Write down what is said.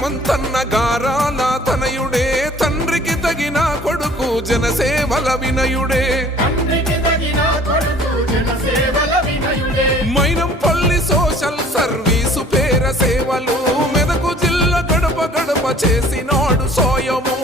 హనుమంతన్న గారాల తనయుడే తండ్రికి తగిన కొడుకు జనసేవల వినయుడే మైనంపల్లి సోషల్ సర్వీసు పేర సేవలు మెదకు జిల్లా గడప గడప చేసినాడు సోయము